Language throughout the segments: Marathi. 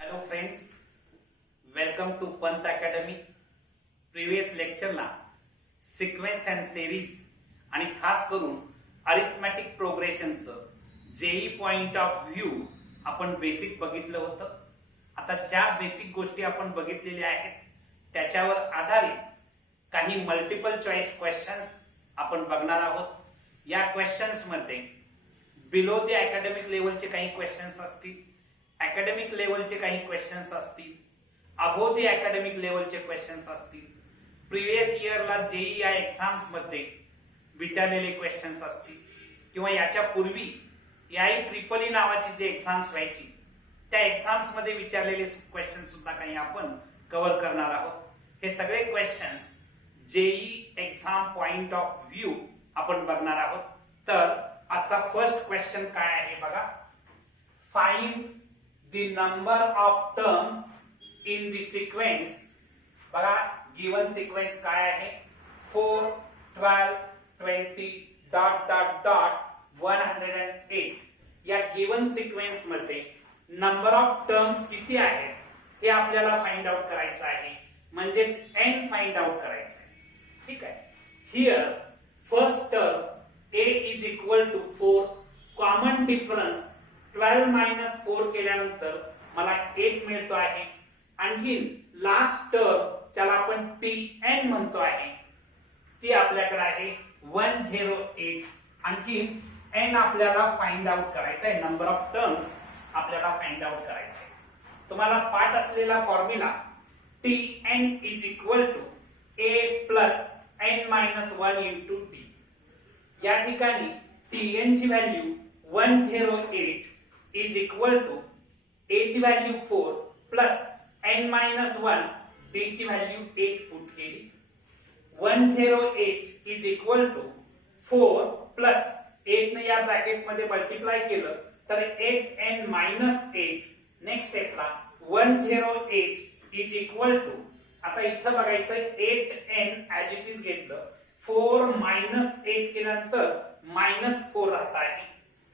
Hello friends, welcome to Pant academy. Previous लेक्चरला सिक्वेन्स अँड सिरीज आणि खास करून अरिथमॅटिक प्रोग्रेशनचं जेई पॉइंट ऑफ व्ह्यू आपण बेसिक बघितलं होतं. आता ज्या बेसिक गोष्टी आपण बघितलेल्या आहेत त्याच्यावर आधारित काही मल्टिपल चॉईस क्वेश्चन्स आपण बघणार आहोत. या क्वेश्चन्स मध्ये बिलो द अकॅडमिक लेवलचे काही क्वेश्चन्स असतील, अकॅडमिक लेवलचे काही क्वेश्चन्स असतील, अबोव द अकॅडमिक लेवलचे क्वेश्चन्स असतील, प्रिव्हियस इयरला जेई या एक्झाम्स मध्ये विचारलेले क्वेश्चन्स असतील, किंवा याच्या पूर्वी याई ट्रिपल ई नावाची जे एक्झाम्स व्हायची त्या एक्झाम्स मध्ये विचारलेले क्वेश्चन सुद्धा काही आपण कव्हर करणार आहोत. हे सगळे questions JEE exam point of view आपण बघणार आहोत. तर आजचा फर्स्ट क्वेश्चन काय आहे बघा. Find the number of terms in the sequence. बघा given sequence काय आहे, 4 12 20 dot dot dot 108. या given sequence मध्ये number of terms किती आहेत हे आपल्याला फाइंड आउट करायचं आहे, म्हणजेच n फाइंड आउट करायचं आहे. ठीक आहे. Here first term a is equal to 4, common difference 12 minus 4 केल्यानंतर मला 8 मिळतो आहे. आणखी लास्ट टर्म ज्याला आपण tn म्हणतो आहे ती आपल्याकडे आहे 108. आणखी n आपल्याला फाइंड आउट करायचा आहे, नंबर ऑफ टर्म्स आपल्याला फाइंड आउट करायचे. तुम्हाला पाठ असलेला formula tn is equal to a plus n minus 1 into t. या ठिकाणी tn ची value 108 is equal to a ची value 4 plus n minus 1 d ची व्हॅल्यू 8 पुट केली. 108 is equal to 4 प्लस 8 ने या ब्रॅकेट मध्ये मल्टिप्लाय केलं तर 8n minus 8. नेक्स्ट स्टेपला 108 is equal to, आता इथं बघायचं 8n ऍज इट इज घेतलं, 4 minus 8 केल्यानंतर -4 राहत आहे.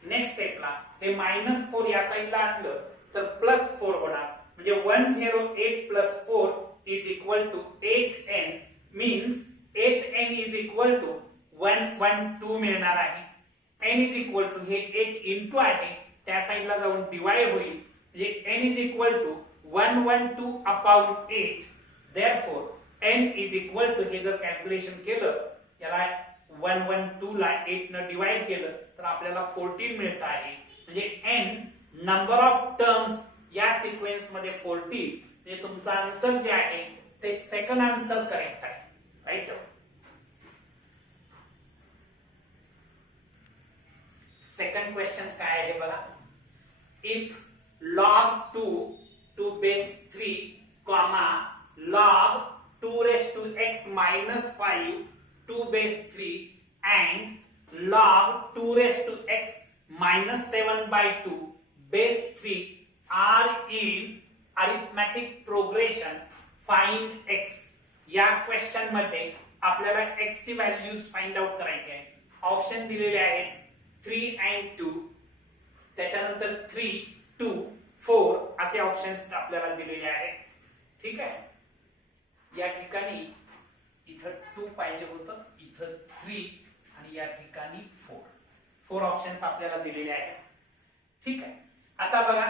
नेक्स्ट स्टेपला हे -4 या साइडला आणलं तर +4 होणार, म्हणजे 108 plus 4 is equal to 8n. Means 8n is equal to 112 मिळणार आहे. n is equal to हे 8 इंटू आहे त्या साइडला जाऊन डिवाइड होईल, म्हणजे n is equal to 112 upon 8. therefore n is equal to, हे जर कॅल्क्युलेशन केलं याला 112 ला 8 न डिवाइड केलं तर आपल्याला 14 मिळत आहे. म्हणजे n नंबर ऑफ टर्म्स या सिक्वेन्स मध्ये 14. म्हणजे तुमचा आन्सर जे आहे ते सेकंड आन्सर करेक्ट आहे. राईट. सेकंड क्वेश्चन काय आहे बघा. If log 2 to base 3 comma log 2 raised to x minus 5 to base 3 and log 2 raised to x minus 7 by 2 base 3 are in arithmetic progression, find x. या क्वेश्चन मध्ये आपल्याला x ची व्हॅल्यूज फाइंड आउट करायची आहे. ऑप्शन दिलेले आहेत 3 and 2, त्याच्यानंतर 3 2 4 असे ऑप्शन्स आपल्याला दिलेले आहेत. ठीक आहे. या ठिकाणी इथं 2 पाहिजे होतं, इथं 3 आणि या ठिकाणी 4 ऑप्शन्स आपल्याला दिलेले आहेत. ठीक आहे. आता बघा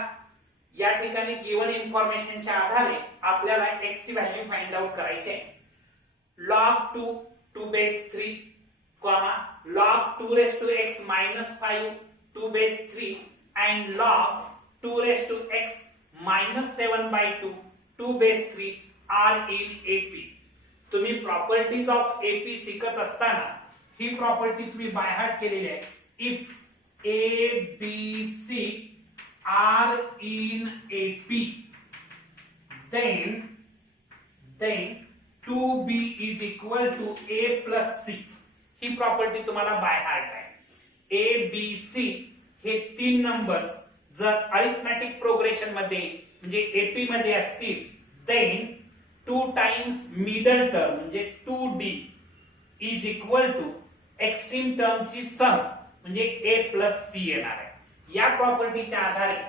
या ठिकाणी गिवन इन्फॉर्मेशनच्या आधारे आपल्याला x ची व्हॅल्यू फाइंड आउट करायची आहे. log 2 to base 3 comma log 2 raised to x minus 5 to base 3 and log 2 raised to x minus 7 by 2 to base 3 are in AP. तुम्ही प्रॉपर्टीज ऑफ AP शिकत असताना ही प्रॉपर्टी तुम्ही बाय हार्ट केलेली आहे. If A B C are in AP then 2B is equal to A plus C. He property तुम्हाला बाय हार्ट आहे. A B C हे 3 नंबर्स जर अरिथमॅटिक प्रोग्रेशन मध्ये म्हणजे AP मध्ये असतील then 2 times मिडल टर्म म्हणजे 2D is equal to extreme टर्मची सम म्हणजे A plus C येणार आहे. या प्रॉपर्टीच्या आधारे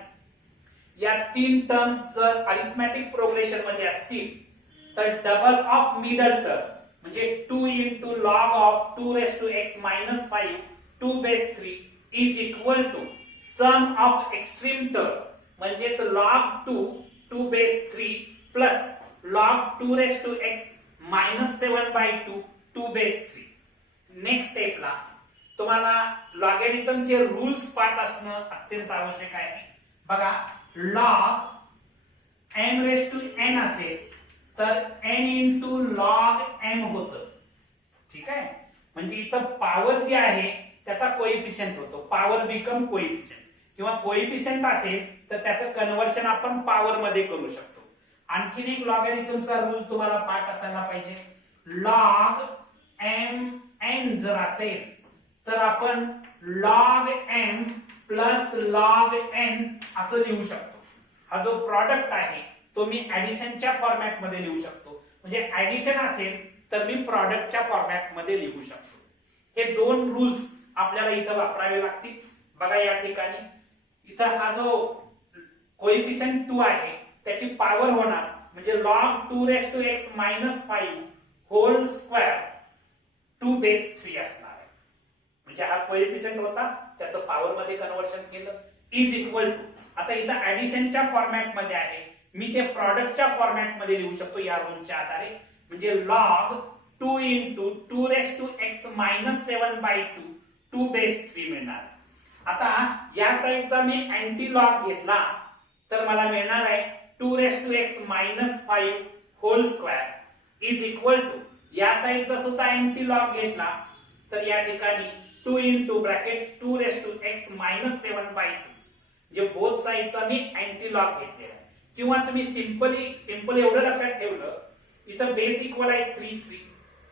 या तीन टर्म्स जर अरिथमॅटिक प्रोग्रेशन मध्ये असतील तर डबल ऑफ मिडल टर्म म्हणजे 2 into log of 2 raised to x minus 5 2 base 3 is equal to sum of extreme term म्हणजेच log 2 base 3 plus log 2 raised to x minus 7 by 2 base 3. Next स्टेपला तुम्हाला लॉगॅरिथमचे रूल्स पाठ असणं अत्यंत आवश्यक आहे. बघा log m raised to n असेल तर n into log m होतं. ठीक आहे, म्हणजे इथं पॉवर जी आहे त्याचा कोएफिशियंट होतो, पॉवर बिकम कोएफिशियंट, किंवा कोएफिशियंट असेल तर त्याचं कन्व्हर्शन आपण पॉवर मध्ये करू शकतो. आणखीन एक लॉगॅरिथमचा रूल तुम्हाला पाठ असायला पाहिजे. log m n जर असेल तर आपण log m plus log n असं लिहू शकतो. हा जो प्रॉडक्ट आहे तो मी ऍडिशनच्या फॉर्मॅट मध्ये लिहू शकतो. म्हणजे ऍडिशन असेल तर मी प्रॉडक्टच्या फॉर्मॅट मध्ये लिहू शकतो. हे दोन रूल्स आपल्याला इथं वापरावे लागतील. बघा या ठिकाणी इथं हा जो कोएफिशियंट 2 आहे त्याची पॉवर होणार म्हणजे log 2 raised to x minus 5 whole square 2 base 3 असणार आहे. म्हणजे हा कोएफिशियंट होता त्याचं पॉवर मध्ये कन्व्हर्शन केलं इज इक्वल टू, आता इथं ऍडिशनच्या फॉर्मॅट मध्ये आहे मी ते प्रॉडक्टच्या फॉर्मॅट मध्ये लिहू शकतो या रूलच्या आधारे. म्हणजे log 2 into 2 raised to x minus 7 by 2 base 3 मिळणार. आता या साइडचा मी अँटी लॉग घेतला तर मला मिळणार आहे 2 raised to x minus 5 whole square is equal to, या साइडचा सुद्धा अँटी लॉग घेतला तर या ठिकाणी 2 into bracket 2 raised to x minus 7 by 2, जे बोथ साइडचा मी अँटी लॉग घेतलेला आहे. किंवा तुम्ही सिंपल एवढं लक्षात ठेवलं इथं बेस इक्वल आहे 3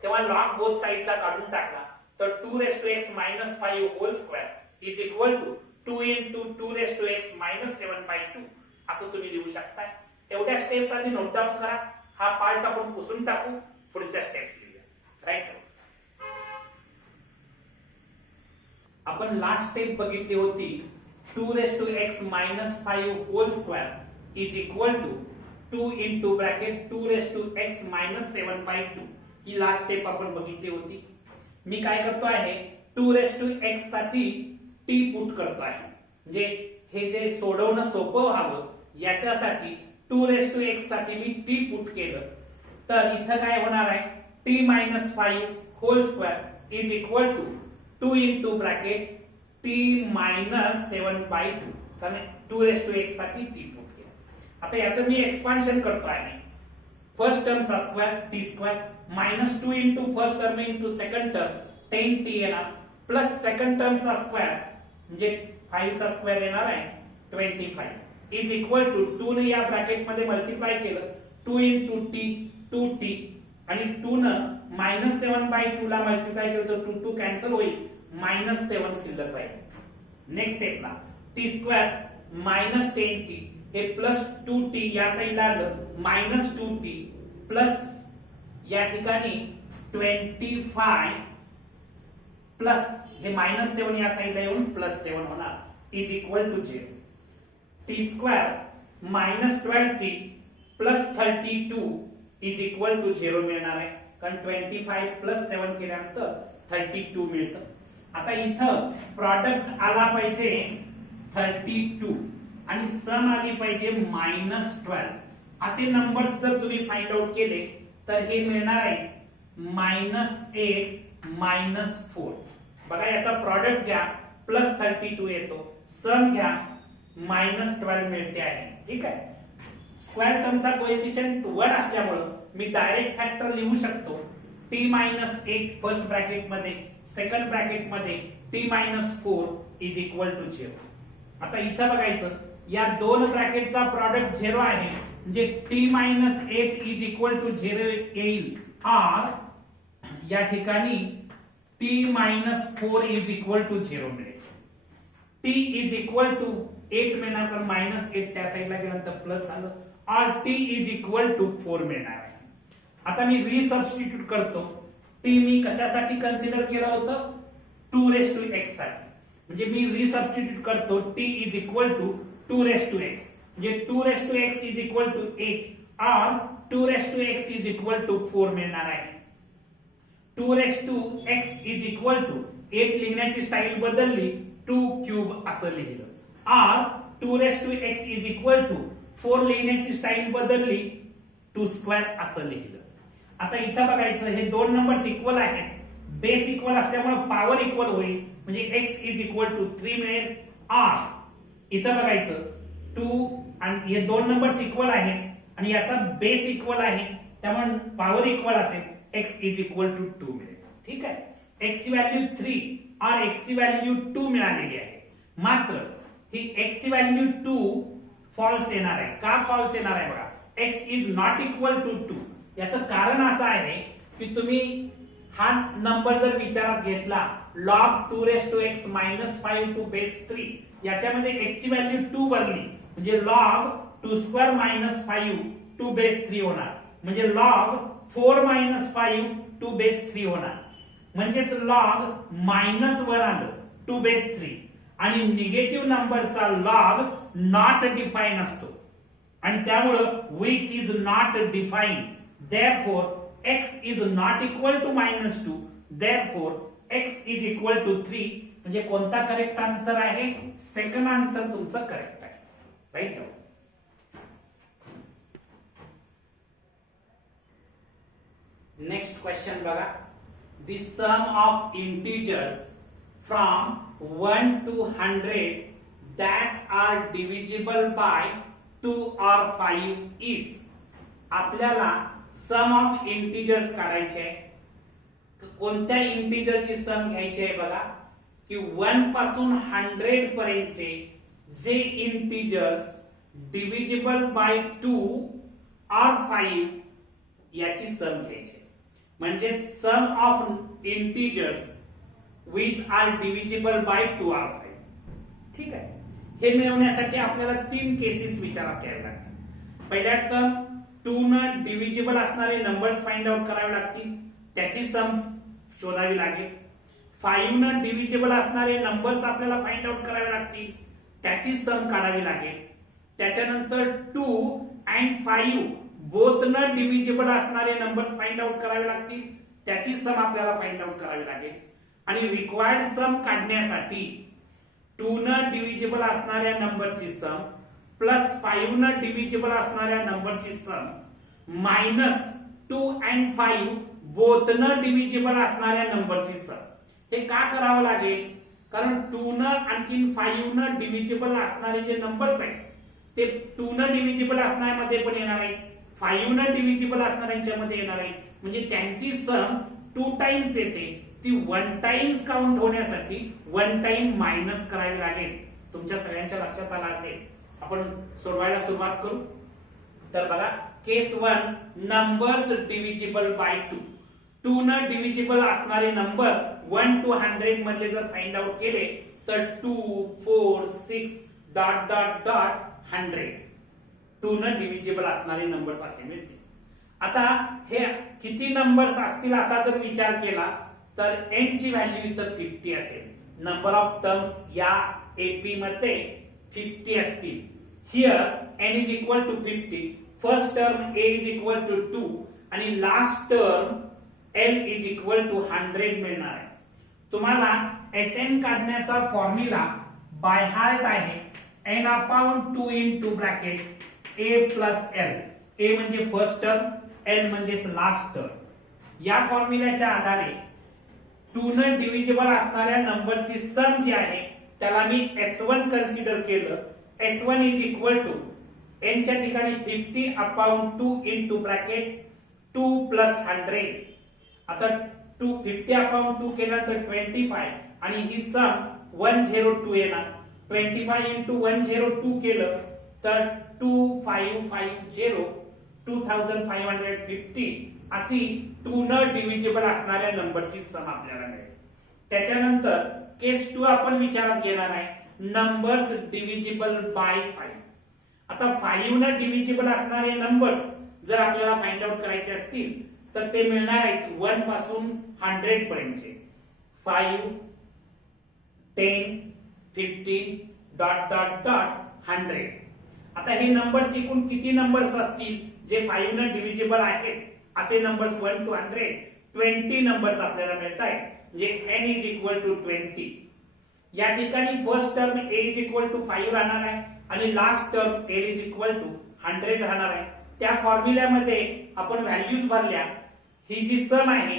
तेव्हा लॉग बोथ साइडचा काढून टाकला तर 2 raised to x minus 5 whole square is equal to 2 into 2 raised to x minus 7 by 2 असं तुम्ही लिहू शकता. एवढ्या स्टेप्स आधी नोट डाऊन करा. हा पार्ट आपण पुसून टाकू, पुढच्या स्टेप्स लिहूया. राईट, आपण लास्ट स्टेप बघितली होती 2 raised to x minus 5 whole square is equal to 2 into bracket 2 raised to x minus 7 by 2. ही लास्ट स्टेप आपण बघितली होती. मी काय करतो आहे 2 raised to x साठी t पुट करतो आहे. म्हणजे हे जे सोडवणं सोपं व्हावं याच्यासाठी 2 raised to x साठी मी t पुट केलं तर इथं काय होणार आहे t minus 5 whole square is equal to 2 into bracket t minus 7 by 2, कारण 2 raised to x साठी t पुट केलं. आता याचं मी एक्सपान्शन करतो आहे. फर्स्ट टर्मचा square t square minus 2 into first term into second term 10t येणार प्लस सेकंड टर्मचा स्क्वेअर म्हणजे 5 चा स्क्वेअर येणार आहे 25 इज इक्वल टू 2 ने या ब्रॅकेट मध्ये मल्टिप्लाय केलं 2 into t 2t आणि 2 न -7 by 2 ला मल्टिप्लाय केलं तर 2 2 कॅन्सल होईल -7 शिल्लक राहील. नेक्स्ट स्टेपला t स्क्वेअर -10t हे प्लस 2t या साइडला आलं -2t प्लस या ठिकाणी 25 प्लस हे -7 या साइडला येऊन +7 होणार is equal to 0. t square -12t plus 32 is equal to 0 मिळणार आहे कारण 25 प्लस 7 केल्यानंतर 32 मिळतं. आता इथं प्रॉडक्ट आला पाहिजे 32 आणि सम आली पाहिजे -12. असे नंबर्स जर तुम्ही फाइंड आउट केले तर हे मिळणार आहे -8 -4. बघा याचा प्रॉडक्ट घ्या +32 येतो, सम घ्या -12 मिळते आहे. ठीक आहे, स्क्वेअर टर्मचा कोएफिशियंट 1 असल्यामुळे मी डायरेक्ट फॅक्टर लिहू शकतो t-8 फर्स्ट ब्रॅकेट मध्ये, सेकंड ब्रॅकेट मध्ये t-4 इज इक्वल टू 0. आता इथं बघायचं या दोन ब्रॅकेटचा प्रॉडक्ट 0 आहे म्हणजे t-8 इज इक्वल टू 0 येईल और या ठिकाणी t-4 इज इक्वल टू 0 मिळेल. t इज इक्वल टू 8 मिळणार कारण -8 त्या साइडला गेल्यानंतर प्लस झालं और t इज इक्वल टू 4 मिळणार आहे. आता मी रिसबस्टिट्यूट करतो. t मी कशासाठी कन्सिडर केलं होतं 2 raised to x साठी, म्हणजे मी रिसबस्टिट्यूट करतो t is equal to 2 raised to x म्हणजे 2 raised to x is equal to 8 or 2 raised to x is equal to 4 मिळणार आहे. 2 raised to x is equal to 8 लिहिण्याची स्टाईल बदलली 2 क्यूब असं लिहिलं. or 2 raised to x is equal to 4 लिहिण्याची स्टाईल बदलली 2 स्क्वेअर असं लिहिलं. आता इथं बघायचं हे दोन नंबर्स इक्वल आहेत. बेस इक्वल असल्यामुळे पॉवर इक्वल होईल म्हणजे x is equal to 3 मिळेल. or इथं बघायचं 2 आणि हे दोन नंबर्स इक्वल आहेत आणि याचा बेस इक्वल आहे त्यामुळे पॉवर इक्वल असेल x is equal to 2 मिळेल. ठीक आहे. x ची व्हॅल्यू 3 और x ची व्हॅल्यू 2 मिळालेली आहे. मात्र ही x ची व्हॅल्यू 2 फॉल्स येणार आहे. का फॉल्स येणार आहे बघा. x is not equal to 2. याचं कारण असं आहे की तुम्ही हा नंबर जर विचारात घेतला log 2 raised to x minus 5 to base 3 याच्यामध्ये x ची व्हॅल्यू 2 भरली म्हणजे log 2 square minus 5 to base 3 होणार. म्हणजे log 4 minus 5 to base 3 होणार. म्हणजेच log -1 आलं to base 3 आणि निगेटिव्ह नंबरचा log नॉट डिफाइन असतो आणि त्यामुळे which is not defined. Therefore x is not equal to -2. Therefore x is equal to 3. म्हणजे कोणता करेक्ट आन्सर आहे. सेकंड आन्सर तुमचं करेक्ट आहे. राईट. नेक्स्ट क्वेश्चन बघा. The sum of integers from 1 to 100 that are divisible by 2 or 5 is. आपल्याला सम ऑफ इंटिजर्स काढायचे. कोणत्या इंटिजरची सम घ्यायची आहे बघा की 1 पासून 100 पर्यंतचे जे इंटिजर्स डिव्हिजिबल बाय 2 और 5 याची सम घ्यायची. म्हणजे sum of integers which are divisible by 2 or 5. ठीक आहे. हे मिळवण्यासाठी आपल्याला 3 केसेस विचारात घ्यावे लागतात. पहिल्या टर्म 2 न डिव्हिजिबल असणारे नंबर्स फाइंड आउट करावे लागतील त्याची सम शोधावी लागेल. 5 न डिव्हिजिबल असणारे नंबर्स आपल्याला फाइंड आउट करावे लागतील त्याची सम काढावी लागेल. त्याच्यानंतर 2 and 5 बोथ न डिव्हिजिबल असणारे नंबर्स फाइंड आउट करावे लागतील त्याची सम आपल्याला फाइंड आउट करावी लागेल. आणि रिक्वायर्ड सम काढण्यासाठी 2 न डिव्हिजिबल असणाऱ्या नंबरची सम प्लस 5 न डिव्हिजिबल असणाऱ्या नंबरची सम मायनस 2 and 5 बोथ न डिव्हिजिबल असणाऱ्या नंबरची सम. हे का करावं लागेल कारण 2 न आणखी 5 न डिव्हिजिबल असणारे जे नंबर्स आहेत ते 2 न डिव्हिजिबल असणाऱ्यामध्ये पण येणार आहे 5 न डिव्हिजिबल असणाऱ्यांच्या मध्ये येणार आहे. म्हणजे त्यांची सम 2 टाइम्स येते. ती 1 टाइम्स काउंट होण्यासाठी 1 टाइम मायनस करावी लागेल. तुमच्या सगळ्यांच्या लक्षात आला असेल. आपण सोडवायला सुरुवात करू. तर बघा केस 1 नंबर्स डिव्हिजिबल बाय 2. 2 न डिव्हिजिबल असणारे नंबर 1 to 100 मधले जर फाइंड आउट केले तर 2 4 6 डॉट डॉट डॉट 100 2 न डिव्हिजिबल असणारे नंबर्स असे मिळतील. आता हे किती नंबर्स असतील असा जर विचार केला तर n ची व्हॅल्यू इथं 50 असेल. नंबर ऑफ टर्म्स या एपी मध्ये 50 असतील. Here n is equal to 50. First term a is equal to 2 आणि last term l is equal to 100 मिळणार आहे. तुम्हाला Sn काढण्याचा फॉर्म्युला बाय हार्ट आहे n upon 2 into bracket a plus l. a म्हणजे फर्स्ट टर्म l म्हणजे लास्ट टर्म. या फॉर्म्युल्याच्या आधारे 2 न डिव्हिजिबल असणाऱ्या नंबरची सम जी आहे त्याला मी S1 कन्सिडर केलं. S1 is equal to n च्या ठिकाणी 50 अपॉन 2 इनटू ब्रॅकेट 2 प्लस 100. आता 50 अपॉन 2 केलं तर 25 आणि ही सम 102 येणार. 25 इंटू 102 केलं तर 2550 2550 अशी 2 न डिव्हिजिबल असणाऱ्या नंबरची सम आपल्याला मिळेल. त्याच्यानंतर केस 2 आपण विचारात घेणार आहे नंबर्स डिव्हिजिबल बाय 5. आता 5 न डिव्हिजिबल असणारे नंबर्स जर आपल्याला फाइंड आउट करायचे असतील तर ते मिळणार आहेत 1 पासून 100 पर्यंतचे. 5 10 15 डॉट डॉट डॉट 100. आता हे नंबर्स एकूण किती नंबर्स असतील जे 5 ने डिव्हिजिबल आहेत? असे नंबर्स 1 to 100 20 नंबर्स आपल्याला मिळत आहेत. म्हणजे n इज इक्वल टू 20. या ठिकाणी first term a is equal to 5 राहणार आहे आणि last term l is equal to 100 राहणार आहे. त्या फॉर्म्युल्यामध्ये आपण व्हॅल्यूज भरल्या. ही जी सम आहे,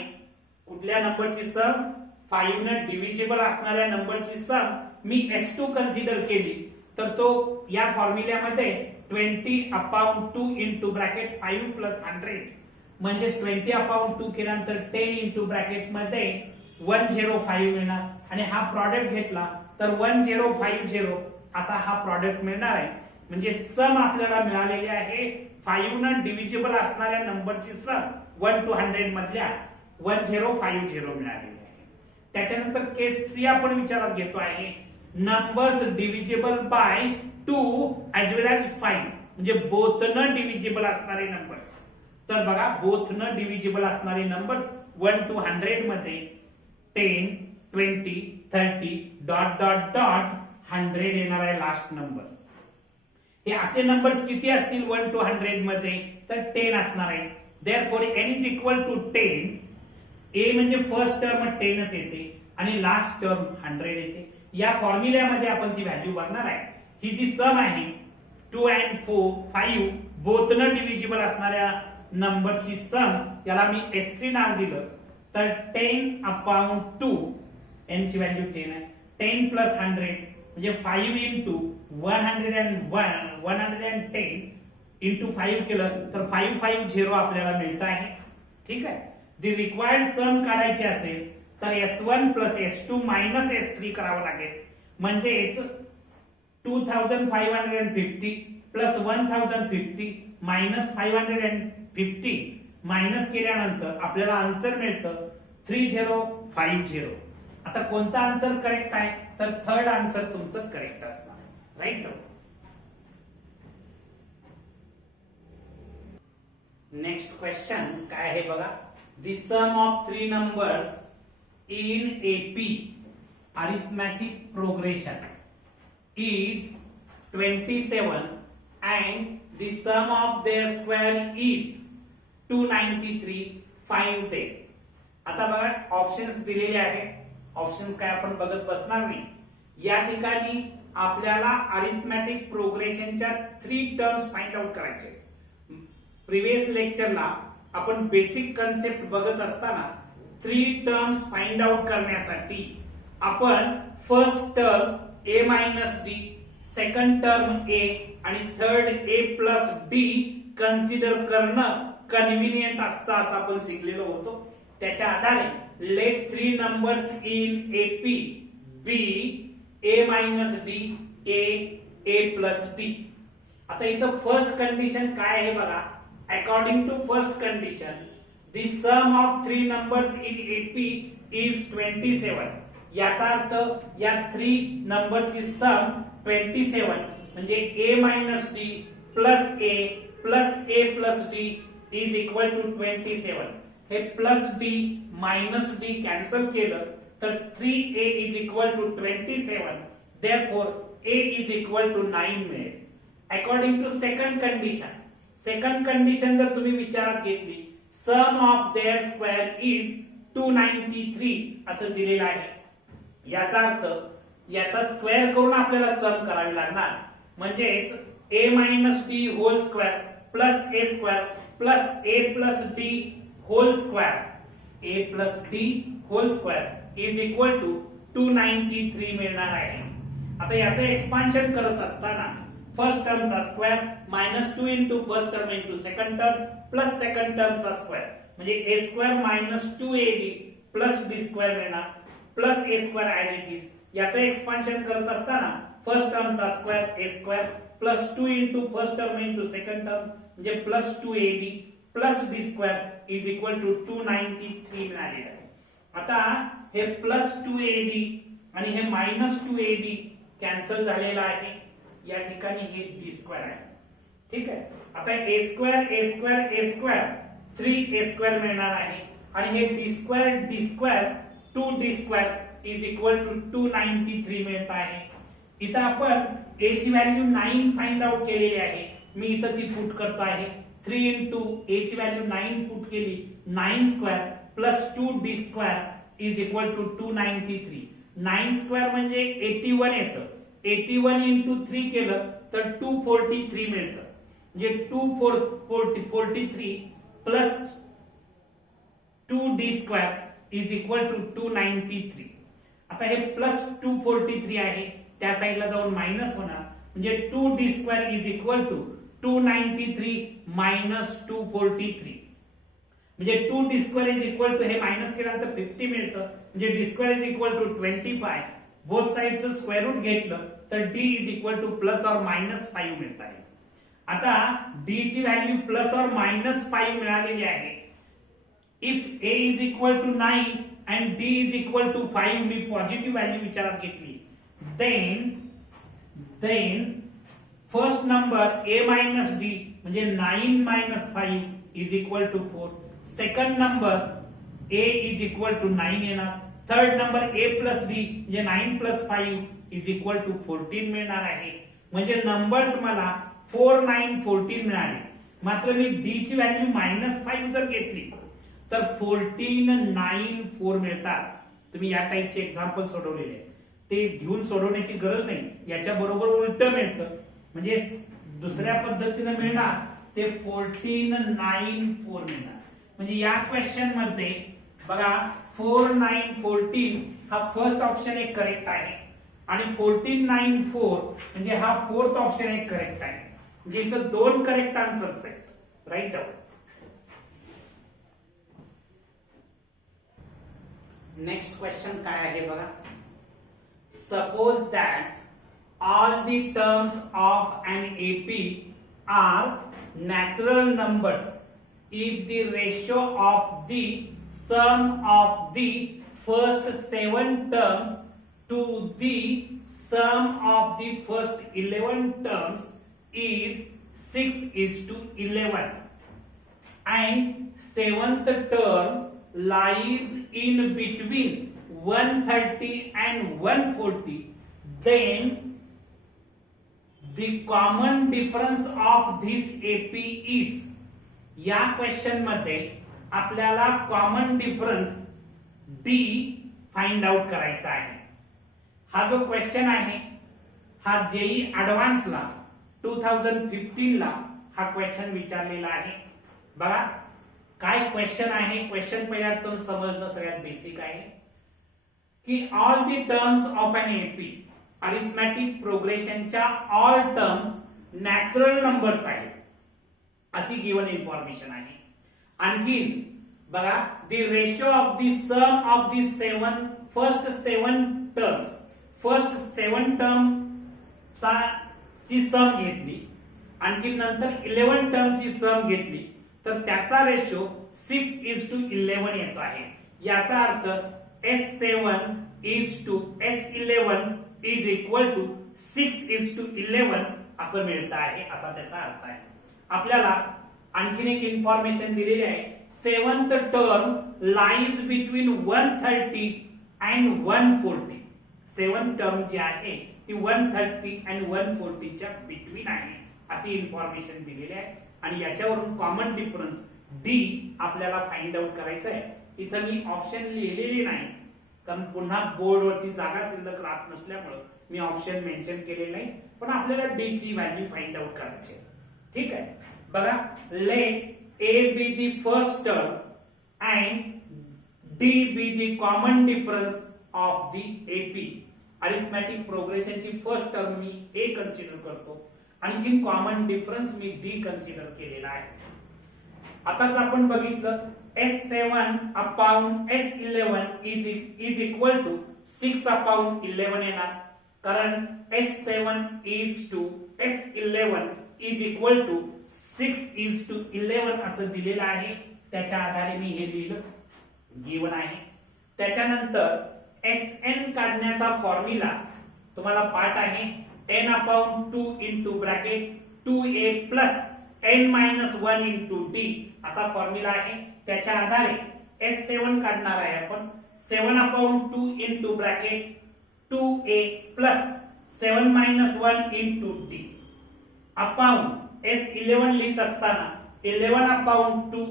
कुठल्या नंबरची सम? 5 ने डिव्हिजिबल असणाऱ्या नंबरची सम मी s2 कन्सिडर केली तर तो या फॉर्म्युल्यामध्ये 20/2 इंटू ब्रॅकेट 5 प्लस 100 म्हणजे 20/2 केल्यानंतर 10 इंटू ब्रॅकेट मध्ये 105 मिळणार आणि हा प्रॉडक्ट घेतला तर 1050 असा हा प्रॉडक्ट मिळणार आहे. म्हणजे सम आपल्याला मिळालेली आहे 5 ने डिव्हिजिबल असणाऱ्या नंबरची सम 1 to 100 मधल्या 1050 मिळालेली आहे. त्याच्यानंतर केस 3 आपण विचारात घेतो आहे numbers divisible by 2 as well as 5 म्हणजे बोथ न डिव्हिजिबल असणारे नंबर्स. तर बघा बोथ न डिव्हिजिबल असणारे नंबर्स 1 to 100 मध्ये 10 20 30 डॉट डॉट डॉट 100 येणार आहे लास्ट नंबर. हे असे नंबर्स किती असतील 1 to 100 मध्ये? तर 10 असणार आहे. Therefore n is equal to 10. a म्हणजे फर्स्ट टर्म 10च येते आणि लास्ट टर्म 100 येते. या फॉर्म्युल्यामध्ये आपण ती व्हॅल्यू भरणार आहे. ही जी सम आहे 2 and 5 बोथ न डिव्हिजिबल असणाऱ्या नंबरची सम, याला मी s3 नाव दिलं. तर 10/2 n ची व्हॅल्यू 10 आहे. 10 प्लस 100 म्हणजे 5 इंटू 110 इंटू 5 केलं तर 550 आपल्याला मिळत आहे. ठीक आहे. दी रिक्वायर्ड सम काढायची असेल तर s1 plus s2 minus s3 करावं लागेल. म्हणजेच 2550 प्लस 1050 मायनस 550 मायनस केल्यानंतर आपल्याला आन्सर मिळतं 3050. आता कोणता आन्सर करेक्ट आहे? तर थर्ड आन्सर तुमचं करेक्ट असणार. राईट. नेक्स्ट क्वेश्चन काय आहे बघा. The sum of 3 numbers in AP arithmetic progression is 27 and the sum of their square is 293. Find them. आता बघा ऑप्शन्स दिलेले आहेत. ऑप्शन्स काय आपण बघत बसणार नाही. या ठिकाणी आपल्याला अरिथमॅटिक प्रोग्रेशनच्या 3 टर्म्स फाइंड आउट करायचे. प्रिव्हियस लेक्चरला आपण बेसिक कन्सेप्ट बघत असताना 3 टर्म्स फाइंड आउट करण्यासाठी आपण first term a minus D, second term a आणि third a plus D consider करणं कन्व्हिनियंट असतं असं आपण शिकलेलो होतो. त्याच्या आधारे let 3 numbers in AP be a minus D, a plus D. आता इथं फर्स्ट कंडिशन काय आहे बघा. According to first condition the sum of 3 numbers in AP is 27. याचा अर्थ या 3 नंबरची सम 27 म्हणजे a minus d plus a plus d is equal to 27. हे plus d minus d cancel केलं तर 3a is equal to 27. Therefore a is equal to 9 मिळेल. According to second condition जर तुम्ही विचारात घेतली सम ऑफ देअर स्क्वेअर इज 293 असं दिलेलं आहे. याचा अर्थ याचा स्क्वेअर करून आपल्याला सम करावी लागणार. म्हणजेच a minus d whole square plus a square plus a plus d whole square, a plus d whole square is equal to 293 मिळणार आहे. आता याचं एक्सपान्शन करत असताना फर्स्ट टर्मचा square minus 2 into first term into second term plus second टर्मचा स्क्वेअर म्हणजे a square minus 2ad plus b square मिळणार plus a square as it is. याचं एक्सपान्शन करत असताना फर्स्ट टर्मचा square a square plus 2 into first term into second term म्हणजे plus 2ad plus b square is equal to 293 मिळालेलं आहे. आता हे प्लस 2ad आणि हे मायनस 2ad कॅन्सल झालेलं आहे. या ठिकाणी हे d स्क्वेअर आहे. ठीक आहे. आता a स्क्वेअर 3a स्क्वेअर मिळणार आहे आणि हे d square 2d square is equal to 293 मिळत आहे. इथं आपण a ची व्हॅल्यू 9 फाइंड आउट केलेली आहे, मी इथं ती पुट करतो आहे. 3 into a ची व्हॅल्यू 9 पुट केली, 9 square plus 2d square is equal to 293. 9 square म्हणजे 81 येतं, 81 into 3 केलं तर 243 मिळतं. म्हणजे 243 plus 2d square is equal to 293. आता हे प्लस 243 आहे, त्या साईडला जाऊन मायनस होणार, म्हणजे 2d square is equal to 293 minus 243. म्हणजे 2d square is equal to हे मायनस केल्यानंतर 50 मिळतं, म्हणजे d square is equal to 25. Both साइडचं स्क्वेअर रूट घेतलं तर d is equal to plus और मायनस 5 मिळत आहे. आता d ची व्हॅल्यू प्लस और मायनस 5 मिळालेली आहे. If a is equal to 9 and d is equal to 5, मी पॉझिटिव्ह व्हॅल्यू विचारात घेतली, then first number a minus d म्हणजे 9 minus 5 is equal to 4. Second number a is equal to 9 येणार. Third number a plus d म्हणजे 9 plus 5 is equal to 14 मिळणार आहे. म्हणजे नंबर्स मला 4, 9, 14 मिळाले. मात्र मी d ची व्हॅल्यू -5 जर घेतली तर 14, 9, 4 मिळतात. तुम्ही या टाइपचे एक्झाम्पल सोडवलेले आहेत, ते घेऊन सोडवण्याची गरज नाही, याच्या बरोबर उलट मिळतं. म्हणजे दुसऱ्या पद्धतीने मिळणार ते 14, 9, 4 मिळणार. म्हणजे या क्वेश्चन मध्ये बघा 4, 9, 14 हा फर्स्ट ऑप्शन एक करेक्ट आहे आणि 14, 9, 4 म्हणजे हा फोर्थ ऑप्शन एक करेक्ट आहे. म्हणजे इथं दोन करेक्ट आन्सर्स आहेत. Right down. नेक्स्ट क्वेश्चन काय आहे बघा. Suppose that all the terms of an AP are natural numbers if the ratio of the sum of the first 7 terms to the sum of the first 11 terms is 6:11 and 7th term lies in between 130 and 140, then the common difference of this AP is. या क्वेश्चन मध्ये आपल्याला common difference D find out करायचा आहे. हा जो क्वेश्चन आहे हा जेई ऍडव्हान्सला 2015 ला हा क्वेश्चन विचारलेला आहे. बघा काय क्वेश्चन आहे. क्वेश्चन पहिल्यांदा समजणं सगळ्यात बेसिक आहे की all the terms of an AP arithmetic प्रोग्रेशनच्या ऑल टर्म्स नॅचरल नंबर्स आहेत अशी गिवन इन्फॉर्मेशन आहे. आणखी बघा the ratio of the sum of the first 7 terms, first 7 term ची सम घेतली, आणखी नंतर 11 टर्म ची सम घेतली तर त्याचा रेशो 6:11 येतो आहे. याचा अर्थ S7 S11 is equal to 6:11 असं मिळतं आहे, असा त्याचा अर्थ आहे. आपल्याला आणखीन एक इन्फॉर्मेशन दिलेली आहे. 7th term lies between 130 and 140. 7th term जी आहे ती 130 and 140 च्या बिटवीन आहे अशी इन्फॉर्मेशन दिलेली आहे. आणि याच्यावरून कॉमन डिफरन्स D आपल्याला फाइंड आउट करायचं आहे. इथं मी ऑप्शन लिहिलेले नाहीत कारण पुन्हा बोर्डवरती जागा शिल्लक राहत नसल्यामुळे मी ऑप्शन मेन्शन केलेले नाही, पण आपल्याला D ची व्हॅल्यू फाइंड आउट करायची आहे. ठीक आहे. बघा let A be the first term and D be the common difference of the AP. Arithmetic प्रोग्रेशनची फर्स्ट टर्म मी A कन्सिडर करतो, आणखी कॉमन डिफरन्स मी D कन्सिडर केलेला आहे. आताच आपण बघितलं S7 upon S11 is equal to 6/11 येणार, कारण S7 is to S11 is equal to 6:11 असं दिलेलं आहे. त्याच्या आधारे मी हे लिहिलं, गिवन आहे. त्याच्यानंतर Sn काढण्याचा फॉर्म्युला तुम्हाला पाठ आहे n/2 into bracket 2a plus n-1 into d असा फॉर्म्युला आहे. त्याच्या आधारे S7 काढणार आहे आपण. 7/2 into bracket 2a plus 7 minus 1 into D upon S11 लिहित असताना 11 upon 2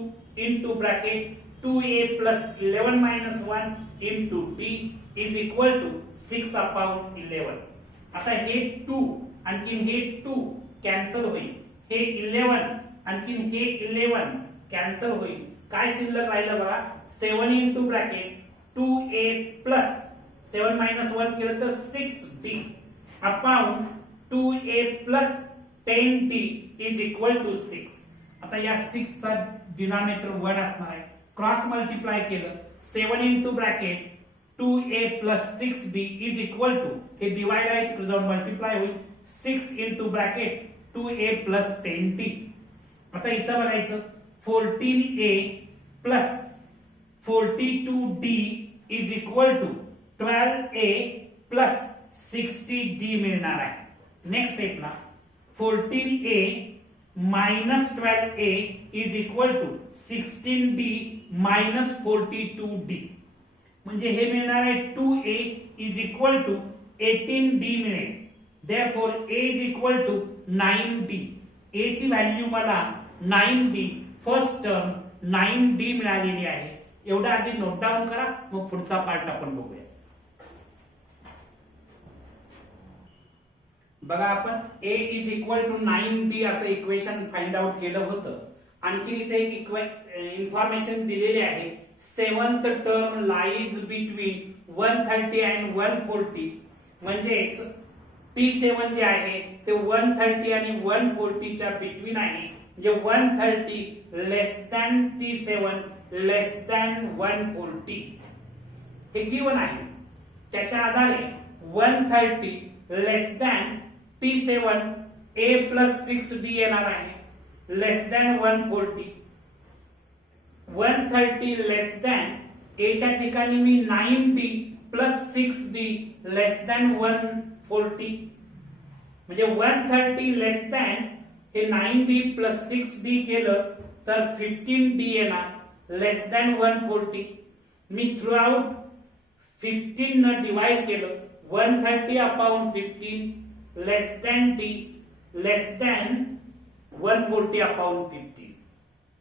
into bracket 2a plus 11 minus 1 into D is equal to 6 upon 11. आता हे 2 आणखीन हे 2 कॅन्सल होईल, हे 11 आणखीन हे 11 कॅन्सल होईल. काय शिल्लक राहिलं बघा, 7 into bracket 2a plus 7 minus 1 केलं तर 6d upon 2a plus 10d is equal to 6. आता या 6 चा डिनॉमिनेटर 1 असणार आहे. क्रॉस मल्टिप्लाय केलं 7 into bracket 2a plus 6d is equal to, हे डिवाइड आहे तिकडे जाऊन मल्टिप्लाय होईल, 6 into bracket 2a plus 10d. आता इथं बघायचं 14a plus 42d is equal to 12a plus 60d मिळणार आहे. नेक्स्ट स्टेपला 14a minus 12a is equal to 16d minus 42d. म्हणजे हे मिळणार आहे 2a is equal to 18d मिळेल. Therefore a is equal to 9d. a ची व्हॅल्यू मला 9d, फर्स्ट टर्म 9d मिळालेली आहे. एवढं आधी नोट डाऊन करा, मग पुढचा पार्ट आपण बघूया. बघा आपण a is equal to 9d असं इक्वेशन फाइंड आउट केलं होतं. आणखी इथे एक इन्फॉर्मेशन दिलेली आहे. Seventh term lies between 130 and 140. म्हणजेच T7 जे आहे ते 130 आणि 140 च्या बिटवीन आहे. म्हणजे 130 लेस दॅन T7 लेस दॅन 140 हे गिवन आहे. त्याच्या आधारे 130 लेस than T7 a plus 6d येणार आहे, लेस दॅन 140. 130 लेस दॅन a च्या ठिकाणी मी 9d plus 6d लेस दॅन 140. म्हणजे 130 लेस दॅन हे 9d plus 6d केलं तर 15d येणार, लेस दॅन 140. मी थ्रू आउट 15 न डिवाइड केलं, 130 अपॉन 15 लेस दॅन d लेस दॅन 140 अपॉन 15.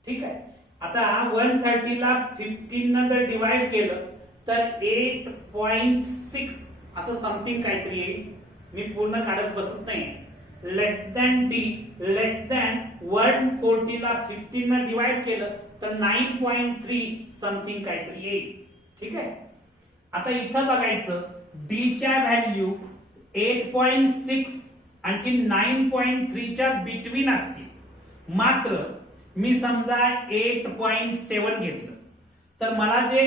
ठीक आहे. आता 130 ला 15 न जर डिवाइड केलं तर 8.6 असं समथिंग काहीतरी येईल. मी पूर्ण काढत बसत नाही. लेस दॅन d लेस दॅन 140 ला 15 न डिवाइड केलं तर 9.3 समथिंग काहीतरी येईल. ठीक आहे. आता इथं बघायचं d च्या व्हॅल्यू 8.6 आणखी 9.3 च्या बिटवीन असतील. मात्र मी समजा 8.7 घेतलं तर मला जे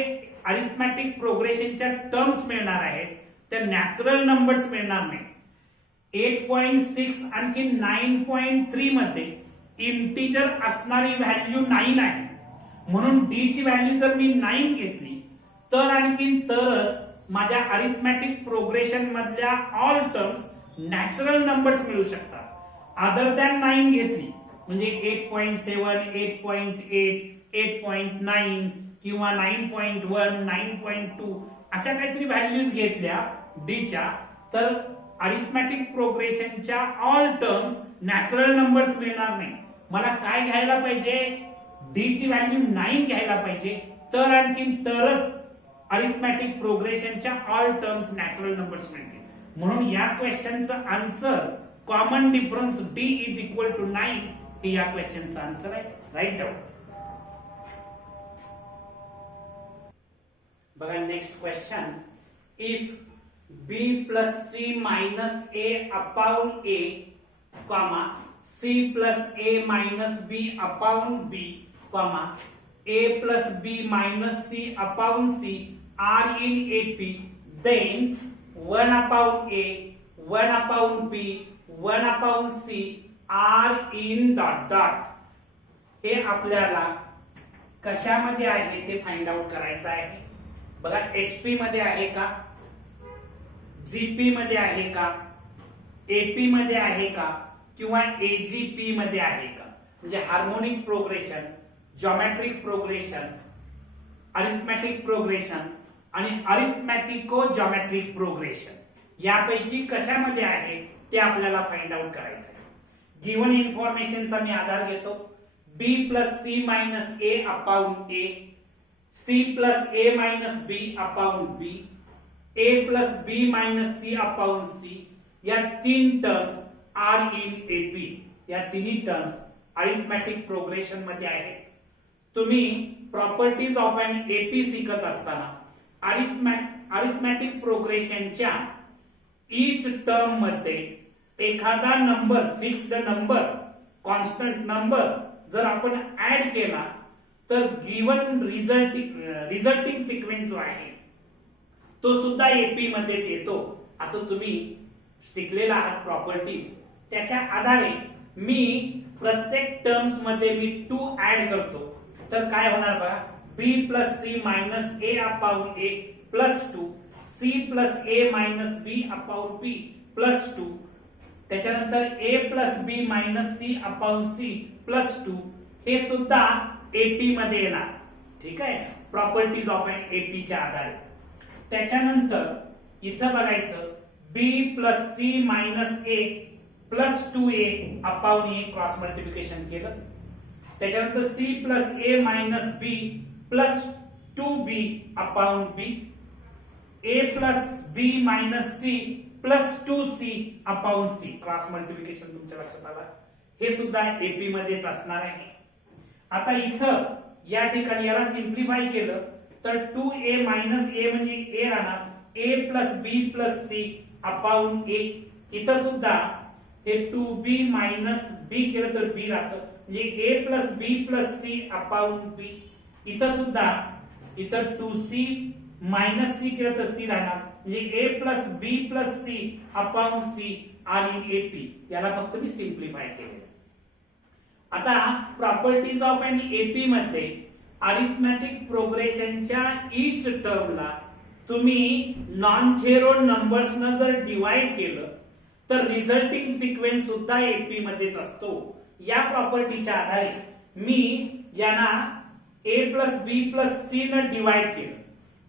अरिथमॅटिक प्रोग्रेशनच्या टर्म्स मिळणार आहेत त्या नॅचरल नंबर्स मिळणार नाही. 8.6 आणखी 9.3 मध्ये इंटिजर असणारी व्हॅल्यू 9 आहे. म्हणून d ची व्हॅल्यू जर मी 9 घेतली तर आणखी तरच माझ्या अरिथमॅटिक प्रोग्रेशन मधल्या ऑल टर्म्स नॅचरल नंबर्स मिळू शकतात. अदर दॅन 9 घेतली म्हणजे 8.7, 8.8, 8.9 किंवा 9.1, 9.2 अशा काहीतरी व्हॅल्यूज घेतल्या d च्या तर अरिथमॅटिक प्रोग्रेशनच्या ऑल टर्म्स नॅचरल नंबर्स मिळणार नाही. मला काय घ्यायला पाहिजे, d ची व्हॅल्यू 9 घ्यायला पाहिजे, तर आणखी तरच अरिथमॅटिक प्रोग्रेशनच्या ऑल टर्म्स नॅचरल नंबर्स मिळतील. म्हणून या क्वेश्चनचा answer common difference d is equal to 9 हे या क्वेश्चनचा आन्सर आहे. Right down. बघा next question. If b plus c minus a upon a, comma c plus a minus b upon b, comma a plus b minus c upon c are in AP, then 1 upon a, 1 upon b, 1 upon c are in dot dot. हे आपल्याला कशामध्ये आहे ते फाइंड आउट करायचं आहे. बघा HP मध्ये आहे का, GP मध्ये आहे का, AP मध्ये आहे का किंवा AGP मध्ये आहे का. म्हणजे harmonic progression, geometric progression, arithmetic progression आणि अरिथमॅटिको जॉमेट्रिक प्रोग्रेशन यापैकी कशामध्ये आहे ते आपल्याला फाइंड आउट करायचं आहे. गिवन इन्फॉर्मेशनचा मी आधार घेतो. b plus C minus a upon A, C plus A minus b upon B, A plus B minus c upon C. या तीन टर्म्स आर इन एपी. या तिन्ही टर्म्स अरिथमॅटिक प्रोग्रेशन मध्ये आहेत. तुम्ही प्रॉपर्टीज ऑफ एन एपी शिकत असताना अरिथमॅटिक प्रोग्रेशनच्या ईच टर्म मध्ये एखादा number, fixed number, constant number जर आपण ऍड केला तर गिवन रिझल्टिंग सिक्वेन्स जो आहे तो सुद्धा एपी मध्येच येतो. असं तुम्ही शिकलेला आहात प्रॉपर्टीज. त्याच्या आधारे मी प्रत्येक टर्म्स मध्ये मी 2 ऍड करतो. तर काय होणार बघा, b plus C minus a upon a plus 2, c plus A minus b upon b plus 2, त्याच्यानंतर a plus B minus c upon c plus 2. हे सुद्धा एपी मध्ये येणार. ठीक आहे, प्रॉपर्टीज ऑफ एन एपी च्या आधारे. त्याच्यानंतर इथं बघायचं b plus C minus A plus 2a upon A cross multiplication केलं. त्याच्यानंतर c plus A minus B plus 2b upon B, a plus B minus C plus 2c upon C. Cross multiplication तुमच्या लक्षात आलं. हे सुद्धा एपी मध्येच असणार आहे. आता इथं या ठिकाणी याला सिंप्लिफाय केलं तर 2a मायनस ए म्हणजे a राहणार, a plus B plus C upon a. इथं सुद्धा हे 2b मायनस बी केलं तर b राहतं, म्हणजे a plus B plus C upon b. इथं सुद्धा इथं 2c मायनस सी केलं तर c राहणार, म्हणजे a plus B plus C upon C are in AP. याला फक्त मी सिंप्लिफाय केले. आता प्रॉपर्टीज ऑफ एन एपी मध्ये अरिथमॅटिक प्रोग्रेशनच्या ईच टर्मला तुम्ही नॉन झिरो नंबर्स न जर डिवाइड केलं तर रिझल्टिंग सिक्वेन्स सुद्धा एपी मध्येच असतो. या प्रॉपर्टीच्या आधारे मी यांना A plus B plus C न डिवाइड केलं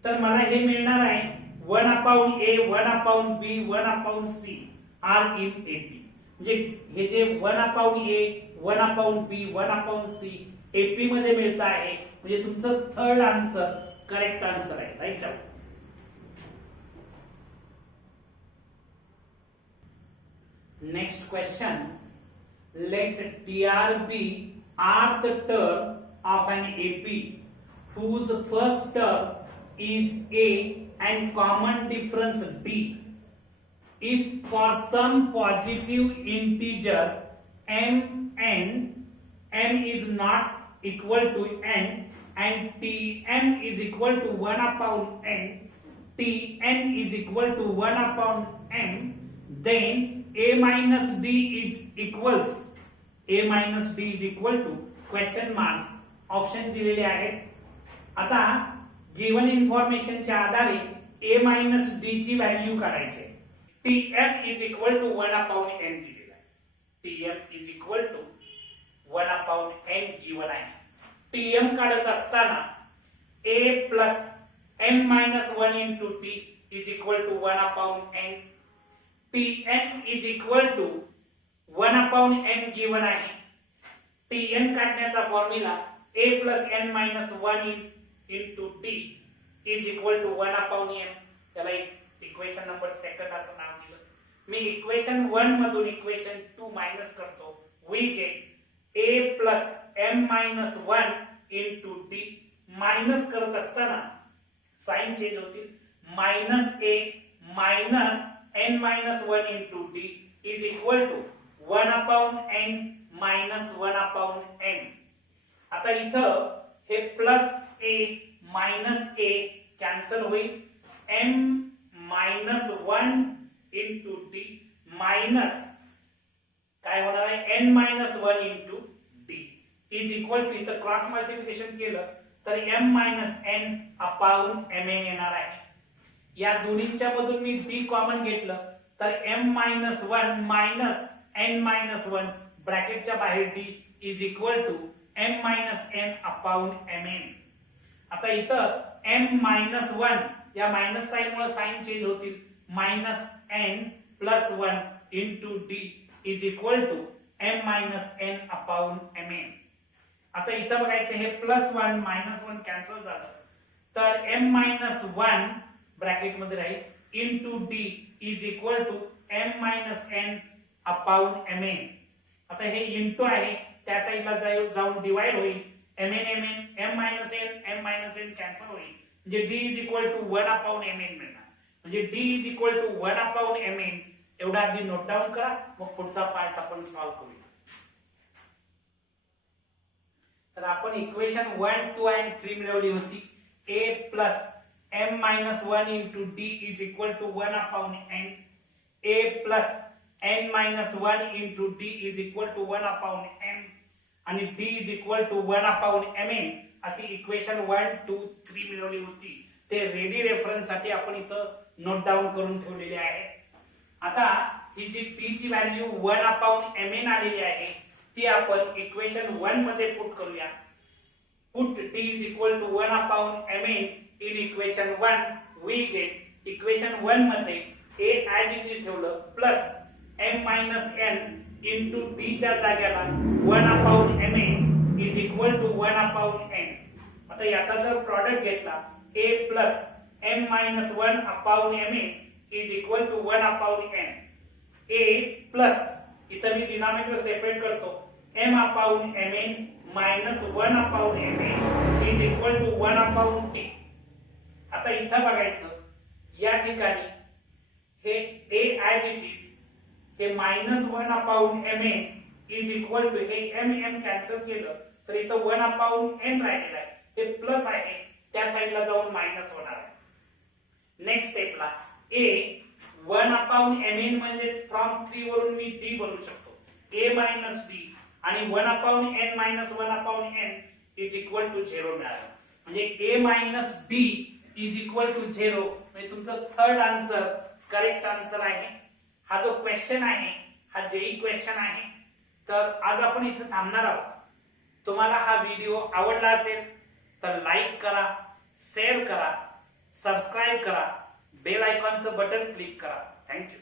तर मला हे मिळणार आहे 1 upon A, 1 upon B, 1 upon C are in AP. म्हणजे हे जे 1 upon A, 1 upon B, 1 upon C AP मध्ये मिळत आहे. म्हणजे तुमचं थर्ड आन्सर करेक्ट आन्सर आहे. Right. Next question. Let TR be rth term of an AP whose first term is A and common difference D. If for some positive integer m is not equal to n and Tm is equal to 1 upon n, Tn is equal to 1 upon m, then a minus d is equal to question marks. Option दिलेले आहेत. आता गिवन इन्फॉर्मेशनच्या आधारे a मायनस d ची व्हॅल्यू काढायची. Tm is equal to 1 upon n दिलेला आहे. Tm is equal to 1 upon n given आहे. Tm काढत असताना a plus m minus 1 into t is equal to 1 upon n. Tn is equal to 1 upon n given आहे. Tn काढण्याचा formula a plus n minus 1 into t is equal to 1 upon m. त्याला इक्वेशन नंबर सेकंड असं नाव दिलं. मी इक्वेशन 1 मधून इक्वेशन 2 मायनस करतो. we get a plus m minus 1 into t. Minus करत असताना साइन चेंज होतील. Minus a minus n minus 1 into t is equal to 1 upon n minus 1 upon n. आता इथं हे plus a minus a cancel होईल. m minus 1 into t minus काय होणार आहे n minus 1 into t is equal to, इथं क्रॉस मल्टिप्लिकेशन केलं तर m minus n upon mn येणार आहे. या दोन्हीच्या मधून मी d कॉमन घेतलं तर m minus 1 minus n minus 1 ब्रॅकेटच्या बाहेर d is equal to m minus n upon mn. आता इथं m minus 1 या मायनस साइन मुळे साइन चेंज होतील minus N plus 1 into D is equal to M minus N upon M N. आता इथं बघायचं हे प्लस 1 मायनस 1 कॅन्सल झालं तर एम मायनस 1 ब्रॅकेट मध्ये राहील into D is equal to M minus N upon M N. आता हे इंटू आहे त्या साईडला जाऊन डिवाइड होईल M N M minus N cancel होईल म्हणजे D is equal to 1 upon M N मिळणार. म्हणजे D is equal to 1 upon M N एवढा आधी नोट डाऊन करा मग पुढचा पार्ट आपण सॉल्व्ह करूया. तर आपण इक्वेशन 1, 2 आणि 3 मिळवली होती. a plus m minus 1 into D is equal to 1 upon n. a plus n minus 1 into D is equal to 1 upon m आणि d is equal to 1 upon mn अशी इक्वेशन 1, 2, 3 मिळवली होती. ते रेडी रेफरन्स साठी आपण इथं नोट डाऊन करून ठेवलेले आहे. आता ही जी d ची व्हॅल्यू 1 अपॉन mn आलेली आहे ती आपण इक्वेशन 1 मध्ये पुट करूया. Put d is equal to 1 upon mn in equation 1 we get equation 1 मध्ये a as it is ठेवलं plus m minus n into d च्या जागेला 1 upon mn is equal to 1 upon n. आता याचा जर प्रॉडक्ट घेतला a plus m minus 1 upon mn is equal to 1 upon n. a plus इथं मी डिनॉमिनेटर सेपरेट करतो m upon mn minus 1 upon mn is equal to 1 upon t. आता इथं बघायचं या ठिकाणी हे a as it is हे minus 1 upon mn is equal to हे m कॅन्सल केलं तर इथं 1 अपॉन n राहिलेलं आहे. हे प्लस आहे त्या साईडला जाऊन मायनस होणार आहे. नेक्स्ट स्टेपला a 1 अपॉन mn म्हणजे फ्रॉम 3 वरून मी d बनवू शकतो. a मायनस d आणि 1 upon n minus 1 upon n is equal to 0 मिळालं. म्हणजे a minus d is equal to 0 म्हणजे तुमचं थर्ड आन्सर करेक्ट आन्सर आहे. हा जो क्वेश्चन आहे हा जेई क्वेश्चन आहे. तर आज आपण इथे थांबणार आहोत. तुम्हाला हा व्हिडिओ आवडला असेल तर लाईक करा, शेअर करा, सबस्क्राईब करा, बेल आयकॉनचं बटन क्लिक करा. थँक्यू.